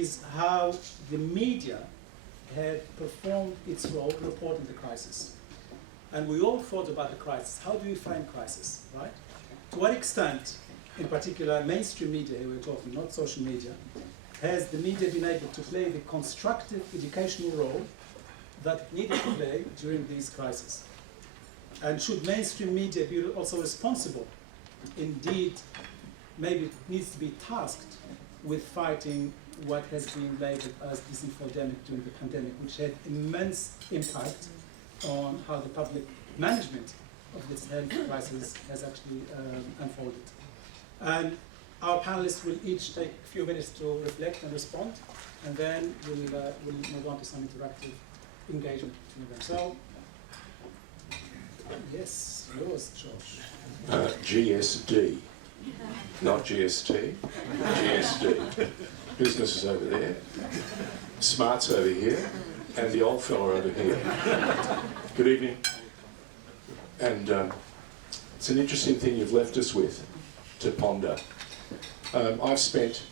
is how the media had performed its role reporting the crisis. And we all thought about the crisis. How do we frame crisis, right? To what extent, in particular mainstream media, we're talking, not social media, has the media been able to play the constructive educational role that it needed to play during these crises? And should mainstream media be also responsible? Indeed, maybe it needs to be tasked with fighting what has been labeled as this infodemic during the pandemic, which had immense impact on how the public management of this health crisis has actually unfolded. And our panelists will each take a few minutes to reflect and respond, and then we'll move on to some interactive engagement between them. So, yes, yours, Josh. GSD, not GST, GSD. Business is over there, smart's over here, and the old fella over here. Good evening. And it's an interesting thing you've left us with to ponder. I've spent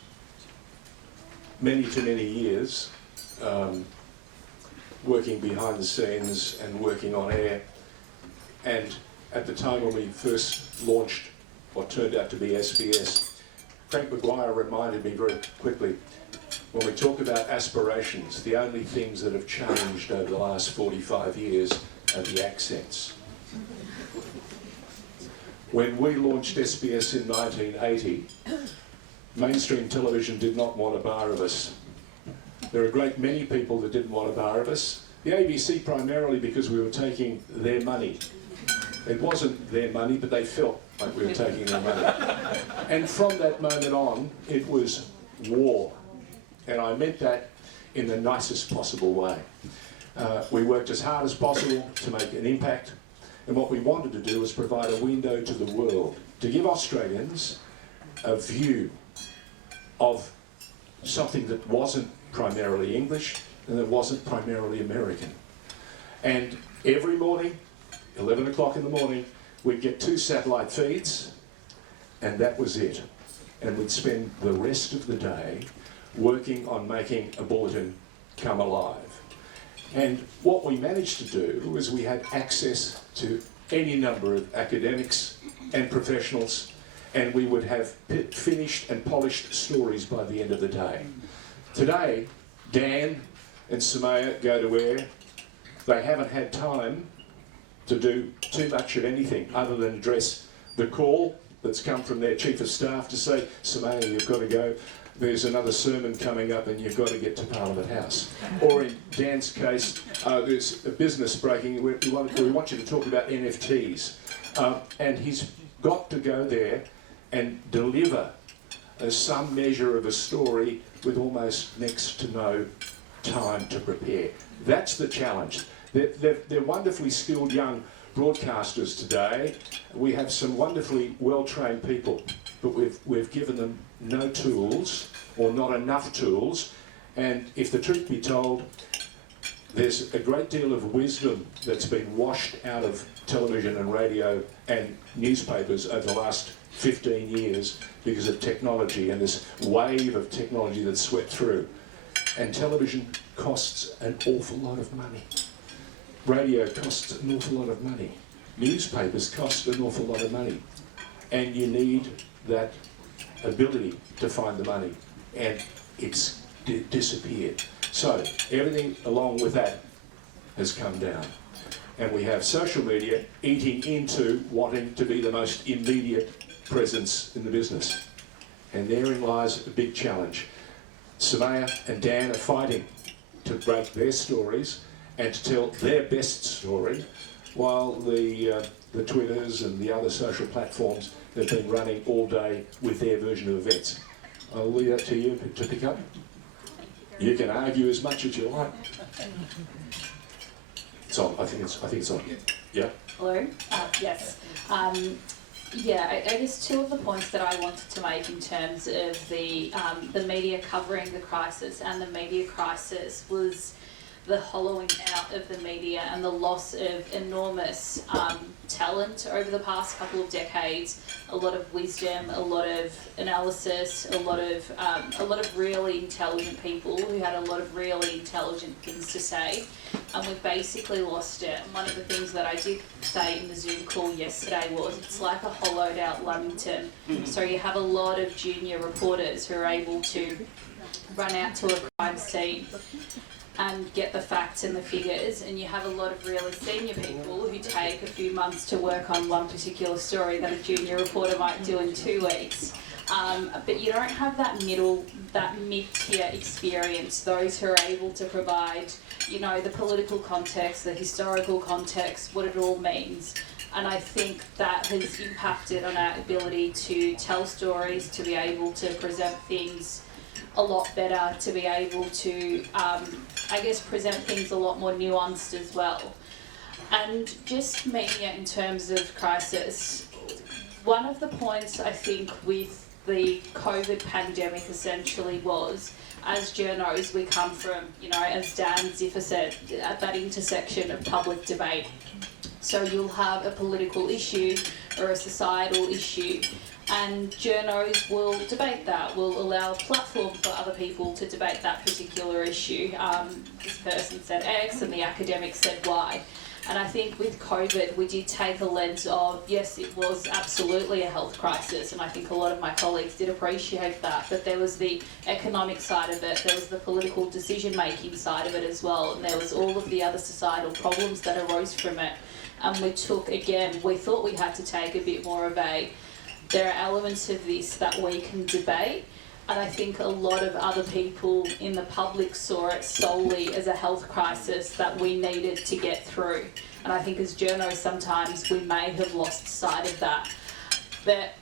many years working behind the scenes and working on air. And at the time when we first launched what turned out to be SBS, Frank Maguire reminded me very quickly, when we talk about aspirations, the only things that have changed over the last 45 years are the accents. When we launched SBS in 1980, mainstream television did not want a bar of us. There are a great many people that didn't want a bar of us. The ABC primarily because we were taking their money. It wasn't their money, but they felt like we were taking their money. And from that moment on, it was war. And I meant that in the nicest possible way. We worked as hard as possible to make an impact. And what we wanted to do was provide a window to the world, to give Australians a view of something that wasn't primarily English and that wasn't primarily American. And every morning, 11 o'clock in the morning, we'd get 2 satellite feeds, and that was it. And we'd spend the rest of the day working on making a bulletin come alive. And what we managed to do was we had access to any number of academics and professionals, and we would have finished and polished stories by the end of the day. Today, Dan and Sumaya go to air. They haven't had time to do too much of anything other than address the call that's come from their chief of staff to say, Sumaya, you've got to go. There's another sermon coming up and you've got to get to Parliament House. Or in Dan's case, there's a business breaking. We want you to talk about NFTs. And he's got to go there and deliver some measure of a story with almost next to no time to prepare. That's the challenge. They're wonderfully skilled young broadcasters today. We have some wonderfully well-trained people, but we've given them no tools, or not enough tools, and if the truth be told, there's a great deal of wisdom that's been washed out of television and radio and newspapers over the last 15 years because of technology and this wave of technology that's swept through. And television costs an awful lot of money. Radio costs an awful lot of money. Newspapers cost an awful lot of money. And you need that ability to find the money, and it's disappeared. So everything along with that has come down, and we have social media eating into wanting to be the most immediate presence in the business, and therein lies a big challenge. Sumaya and Dan are fighting to break their stories and to tell their best story, while the Twitters and the other social platforms have been running all day with their version of events. I'll leave that to you to pick up. You can argue as much as you like. It's on. I think it's on. Yeah. Hello. Yes. Yeah. I guess two of the points that I wanted to make in terms of the media covering the crisis and the media crisis was the hollowing out of the media and the loss of enormous talent over the past couple of decades, a lot of wisdom, a lot of analysis, a lot of really intelligent people who had a lot of really intelligent things to say, and we've basically lost it. And one of the things that I did say in the Zoom call yesterday was it's like a hollowed out Lamington. So you have a lot of junior reporters who are able to run out to a crime scene and get the facts and the figures, and you have a lot of really senior people who take a few months to work on one particular story that a junior reporter might do in 2 weeks. But you don't have that mid-tier experience, those who are able to provide, you know, the political context, the historical context, what it all means. And I think that has impacted on our ability to tell stories, to be able to present things a lot better, to be able to, present things a lot more nuanced as well. And just media in terms of crisis, one of the points I think with the COVID pandemic essentially was, as journos, we come from, you know, as Dan Ziffer said, at that intersection of public debate. So you'll have a political issue or a societal issue, and journos will debate that, will allow a platform for other people to debate that particular issue. This person said X and the academic said Y. And I think with COVID, we did take a lens of, yes, it was absolutely a health crisis, and I think a lot of my colleagues did appreciate that, but there was the economic side of it, there was the political decision-making side of it as well, and there was all of the other societal problems that arose from it. And we took, again, we thought we had to take a bit more of a, there are elements of this that we can debate, and I think a lot of other people in the public saw it solely as a health crisis that we needed to get through. And I think as journos sometimes we may have lost sight of that. But,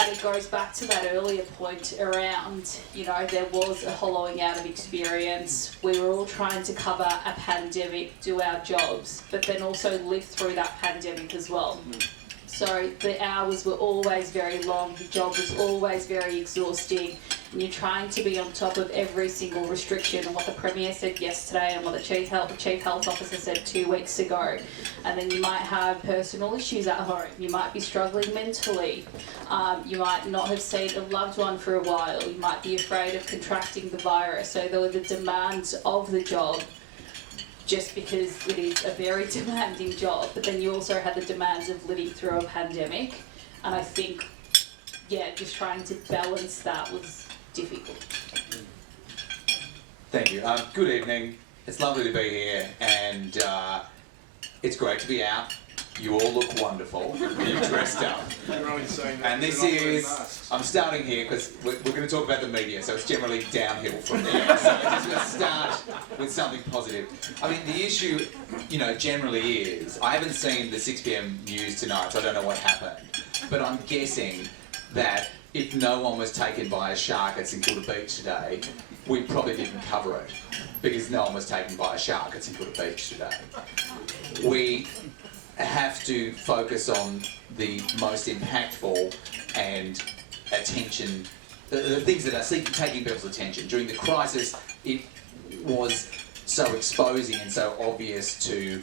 and it goes back to that earlier point around, you know, there was a hollowing out of experience. We were all trying to cover a pandemic, do our jobs, but then also live through that pandemic as well. So the hours were always very long, the job was always very exhausting, and you're trying to be on top of every single restriction, and what the Premier said yesterday and what the Chief Health Officer said 2 weeks ago. And then you might have personal issues at home, you might be struggling mentally, you might not have seen a loved one for a while, you might be afraid of contracting the virus. So there were the demands of the job, just because it is a very demanding job, but then you also had the demands of living through a pandemic, and I think, yeah, just trying to balance that was difficult. Thank you. Good evening. It's lovely to be here, and it's great to be out. You all look wonderful. You've dressed up. You're only saying that And this is, I'm starting here because we're going to talk about the media, so it's generally downhill from there. So I'm just going to start with something positive. I mean, the issue, you know, generally is, I haven't seen the 6 p.m. news tonight, so I don't know what happened. But I'm guessing that if no one was taken by a shark at St Kilda Beach today, we probably didn't cover it, because no one was taken by a shark at St Kilda Beach today. We have to focus on the most impactful and attention, the things that are taking people's attention. During the crisis, it was so exposing and so obvious to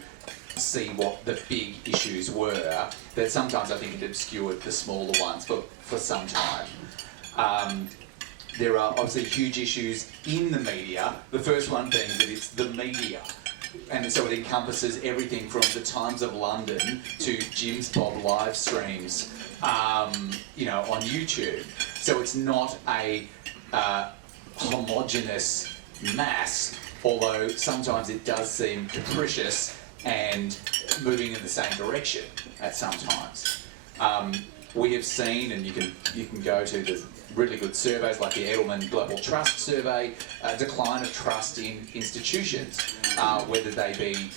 see what the big issues were that sometimes I think it obscured the smaller ones for some time. There are obviously huge issues in the media, the first one being that it's the media. And so it encompasses everything from the Times of London to Jim's Bob live streams, you know, on YouTube. So it's not a homogenous mass, although sometimes it does seem capricious and moving in the same direction at some times. We have seen, and you can go to the really good surveys like the Edelman Global Trust Survey, a decline of trust in institutions, whether they be,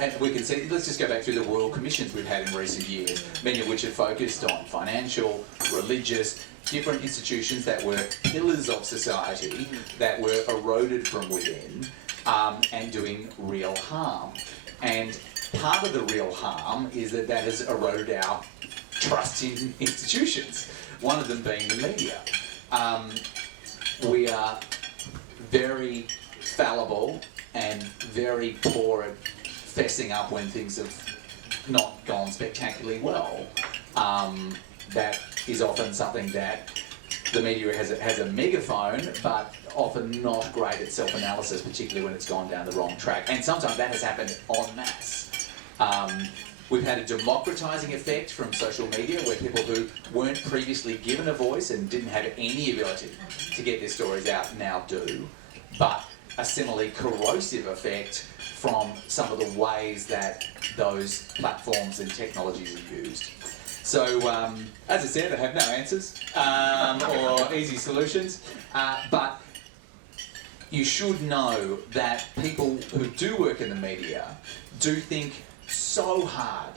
and we can see, let's just go back through the royal commissions we've had in recent years, many of which have focused on financial, religious, different institutions that were pillars of society that were eroded from within and doing real harm. And part of the real harm is that has eroded our trust in institutions. One of them being the media. We are very fallible and very poor at fessing up when things have not gone spectacularly well. That is often something that the media has a megaphone, but often not great at self-analysis, particularly when it's gone down the wrong track. And sometimes that has happened en masse. We've had a democratising effect from social media where people who weren't previously given a voice and didn't have any ability to get their stories out now do, but a similarly corrosive effect from some of the ways that those platforms and technologies are used. So, as I said, I have no answers or easy solutions, but you should know that people who do work in the media do think so hard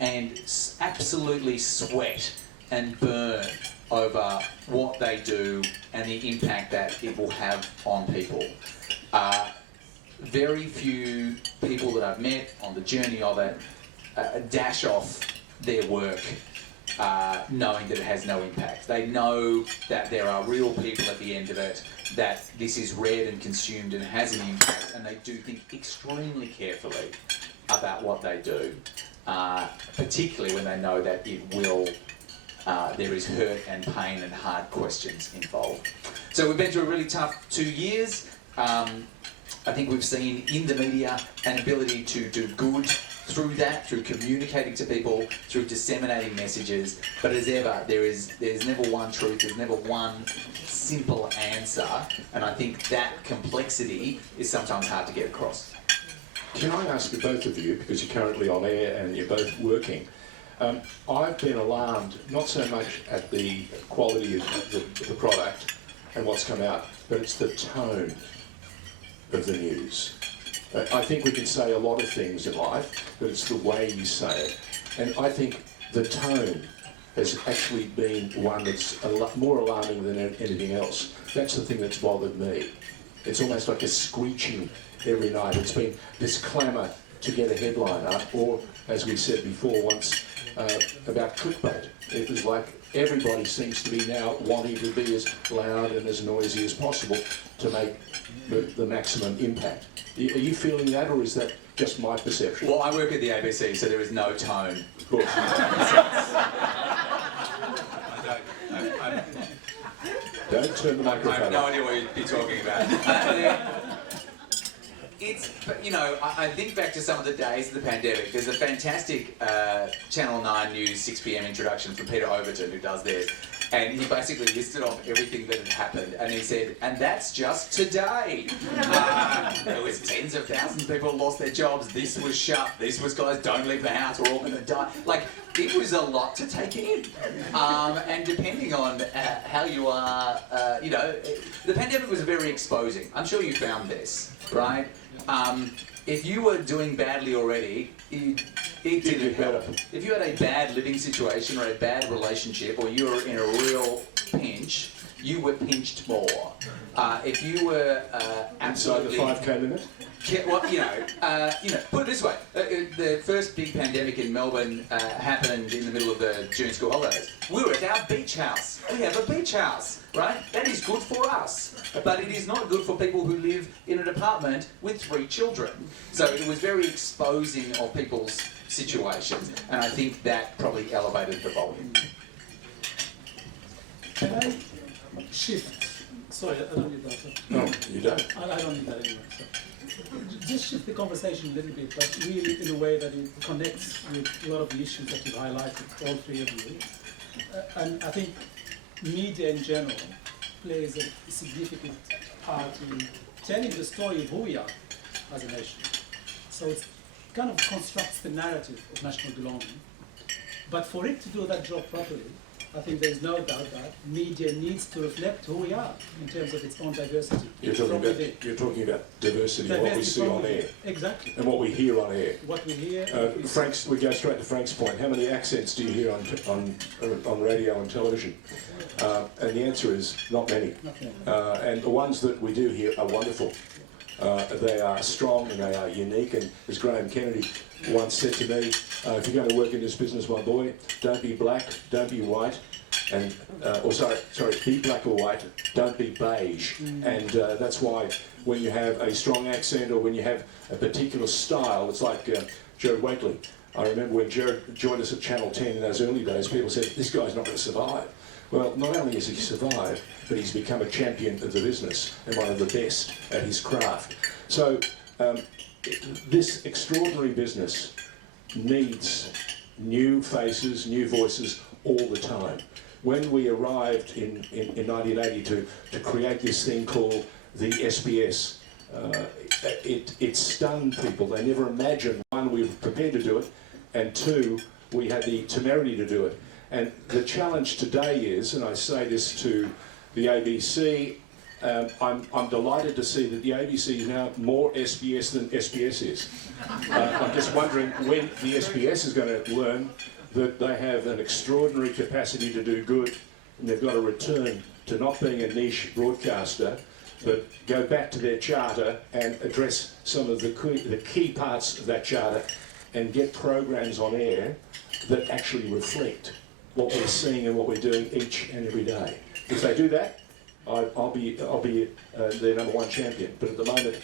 and absolutely sweat and burn over what they do and the impact that it will have on people. Very few people that I've met on the journey of it dash off their work knowing that it has no impact. They know that there are real people at the end of it, that this is read and consumed and has an impact, and they do think extremely carefully about what they do, particularly when they know that it will, there is hurt and pain and hard questions involved. So we've been through a really tough 2 years. I think we've seen in the media an ability to do good through that, through communicating to people, through disseminating messages. But as ever, there's never one truth, there's never one simple answer, and I think that complexity is sometimes hard to get across. Can I ask you both of you, because you're currently on air and you're both working, I've been alarmed not so much at the quality of the product and what's come out, but it's the tone of the news. I think we can say a lot of things in life, but it's the way you say it. And I think the tone has actually been one that's a lot more alarming than anything else. That's the thing that's bothered me. It's almost like a screeching every night. It's been this clamour to get a headline up, or, as we said before once, about clickbait. It was like everybody seems to be now wanting to be as loud and as noisy as possible to make the maximum impact. Are you feeling that, or is that just my perception? Well, I work at the ABC, so there is no tone. Of course. Don't turn the microphone I have no idea what you're talking about. But you know, I think back to some of the days of the pandemic. There's a fantastic Channel 9 News 6 p.m. introduction from Peter Overton, who does this. And he basically listed off everything that had happened. And he said, and that's just today. There was tens of thousands of people lost their jobs. This was shut. This was guys, don't leave the house. We're all going to die. Like, it was a lot to take in. And depending on how you are, you know, the pandemic was very exposing. I'm sure you found this, right? If you were doing badly already, it didn't help. If you had a bad living situation or a bad relationship, or you were in a real pinch, you were pinched more. If you were absolutely inside the 5K limit. Well, you know, put it this way: the first big pandemic in Melbourne happened in the middle of the June school holidays. We were at our beach house. We have a beach house, right? That is good for us, but it is not good for people who live in an apartment with 3 children. So it was very exposing of people's situations, and I think that probably elevated the volume. Can I shift? Sorry, I don't need that. No, you don't. I don't need that anyway. So. Just shift the conversation a little bit, but really in a way that it connects with a lot of the issues that you've highlighted, all 3 of you. And I think media in general plays a significant part in telling the story of who we are as a nation. So it kind of constructs the narrative of national belonging. But for it to do that job properly, I think there's no doubt that media needs to reflect who we are in terms of its own diversity. You're talking about diversity, what we see on air. Exactly. And what we hear on air. What we hear. We go straight to Frank's point. How many accents do you hear on radio and television? And the answer is not many. And the ones that we do hear are wonderful. They are strong and they are unique. And as Graham Kennedy once said to me, if you're going to work in this business, my boy, don't be black, don't be white, and be black or white, don't be beige. And that's why when you have a strong accent or when you have a particular style, it's like Jared Wakely. I remember when Jared joined us at Channel 10 in those early days, people said, this guy's not going to survive. Well, not only has he survived, but he's become a champion of the business and one of the best at his craft. So this extraordinary business needs new faces, new voices all the time. When we arrived in 1980 to create this thing called the SBS, it stunned people. They never imagined, one, we were prepared to do it, and two, we had the temerity to do it. And the challenge today is, and I say this to the ABC, I'm delighted to see that the ABC is now more SBS than SBS is. I'm just wondering when the SBS is going to learn that they have an extraordinary capacity to do good, and they've got to return to not being a niche broadcaster, but go back to their charter and address some of the key parts of that charter and get programs on air that actually reflect what we're seeing and what we're doing each and every day. If they do that, I'll be their number one champion. But at the moment,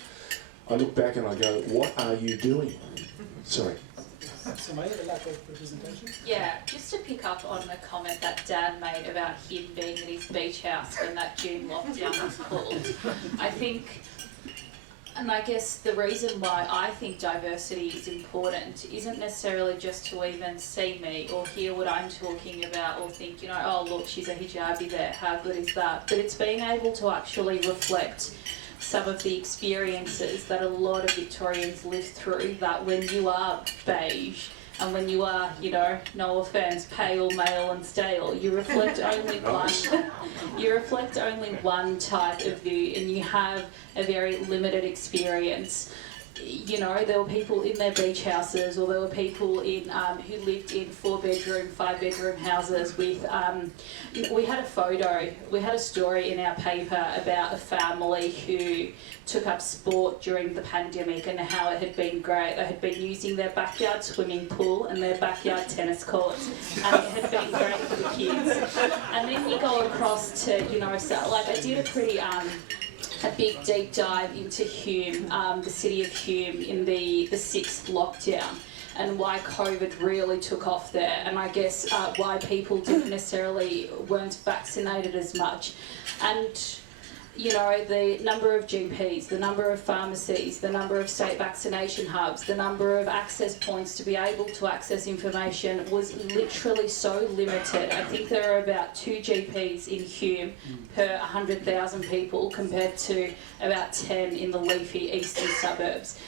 I look back and I go, what are you doing? Sorry. So may I have a lack of representation? Yeah, just to pick up on the comment that Dan made about him being at his beach house when that June lockdown was called. I think, and I guess the reason why I think diversity is important isn't necessarily just to even see me or hear what I'm talking about or think, you know, oh look, she's a hijabi there, how good is that? But it's being able to actually reflect some of the experiences that a lot of Victorians live through, that when you are beige and when you are, you know, no offence, pale, male and stale, you reflect only one type of view, and you have a very limited experience. You know, there were people in their beach houses, or there were people in who lived in 4-bedroom, 5-bedroom houses with, we had a story in our paper about a family who took up sport during the pandemic and how it had been great. They had been using their backyard swimming pool and their backyard tennis courts, and it had been great for the kids. And then you go across to, you know, so like I did a pretty, a big deep dive into Hume, the city of Hume in the 6th lockdown, and why COVID really took off there, and I guess why people weren't vaccinated as much. And you know, the number of GPs, the number of pharmacies, the number of state vaccination hubs, the number of access points to be able to access information was literally so limited. I think there are about 2 GPs in Hume per 100,000 people compared to about 10 in the leafy eastern suburbs.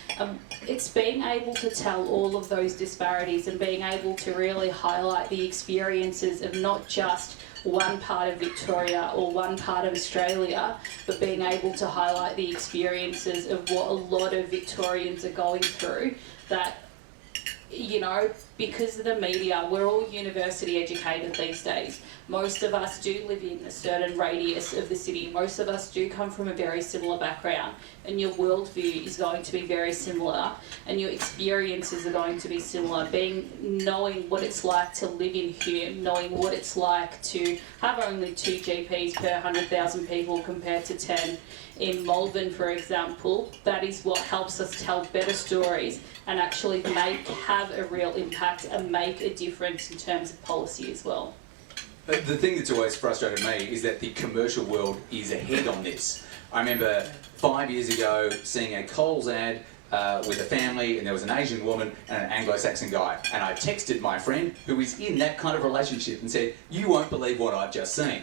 It's being able to tell all of those disparities and being able to really highlight the experiences of not just one part of Victoria or one part of Australia, but being able to highlight the experiences of what a lot of Victorians are going through, that, you know, because of the media, we're all university educated these days. Most of us do live in a certain radius of the city. Most of us do come from a very similar background, and your worldview is going to be very similar, and your experiences are going to be similar. Knowing what it's like to live in Hume, knowing what it's like to have only 2 GPs per 100,000 people compared to 10 in Malvern, for example, that is what helps us tell better stories and actually have a real impact and make a difference in terms of policy as well. The thing that's always frustrated me is that the commercial world is ahead on this. I remember 5 years ago seeing a Coles ad with a family, and there was an Asian woman and an Anglo-Saxon guy, and I texted my friend who is in that kind of relationship and said, you won't believe what I've just seen.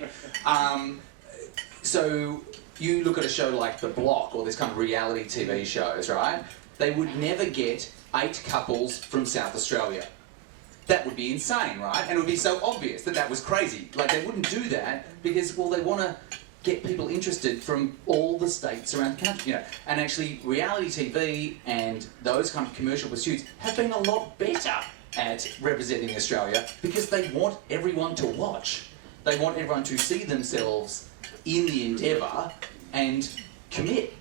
So you look at a show like The Block or this kind of reality TV shows, right? They would never get 8 couples from South Australia. That would be insane, right? And it would be so obvious that that was crazy. Like, they wouldn't do that because, well, they want to get people interested from all the states around the country, you know. And actually, reality TV and those kind of commercial pursuits have been a lot better at representing Australia because they want everyone to watch. They want everyone to see themselves in the endeavour and commit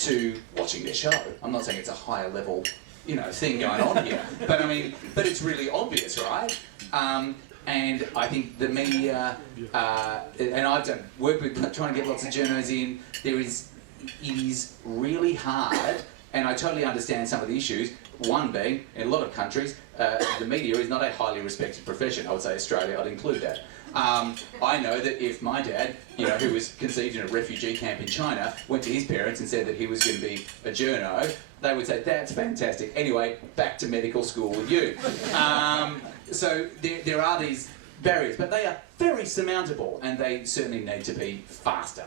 to watching their show. I'm not saying it's a higher level, you know, thing going on here, but I mean, but it's really obvious, right? And I think the media, and I've done work with trying to get lots of journos in, it is really hard, and I totally understand some of the issues. One being, in a lot of countries, the media is not a highly respected profession. I would say Australia, I'd include that. I know that if my dad, who was conceived in a refugee camp in China, went to his parents and said that he was going to be a journo, they would say, that's fantastic. Anyway, back to medical school with you. So there are these barriers, but they are very surmountable, and they certainly need to be faster.